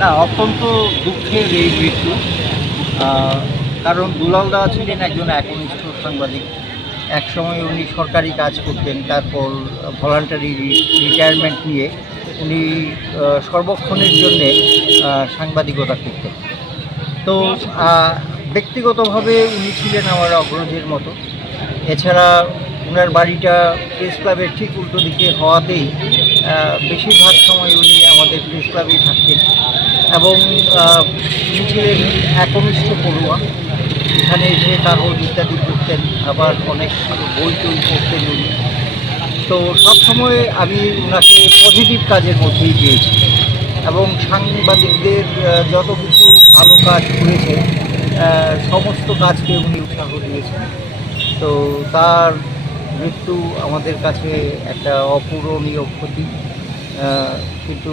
না, অত্যন্ত দুঃখের এই মৃত্যু। কারণ দুলাল দা ছিলেন একজন একনিষ্ঠ সাংবাদিক। একসময় উনি সরকারি কাজ করতেন, তারপর ভলান্টারি রিটায়ারমেন্ট নিয়ে উনি সর্বক্ষণের জন্যে সাংবাদিকতা করতেন। তো ব্যক্তিগতভাবে উনি ছিলেন আমার অগ্রজের মতো। এছাড়া ওনার বাড়িটা প্রেস ক্লাবের ঠিক উল্টো দিকে হওয়াতেই বেশিরভাগ সময় উনি আমাদের প্রেস ক্লাবেই থাকতেন এবং উনি ছিলেন একনিষ্ঠ পড়ুয়া। এখানে এসে কাগজ ইত্যাদি পড়তেন, আবার অনেক ভালো বই টই পড়তেন উনি। তো সবসময় আমি ওনাকে পজিটিভ কাজের মধ্যেই পেয়েছি এবং সাংবাদিকদের যত কিছু ভালো কাজ করেছে সমস্ত কাজকে উনি উৎসাহ দিয়েছেন। তো তার মৃত্যু আমাদের কাছে একটা অপূরণীয় ক্ষতি, কিন্তু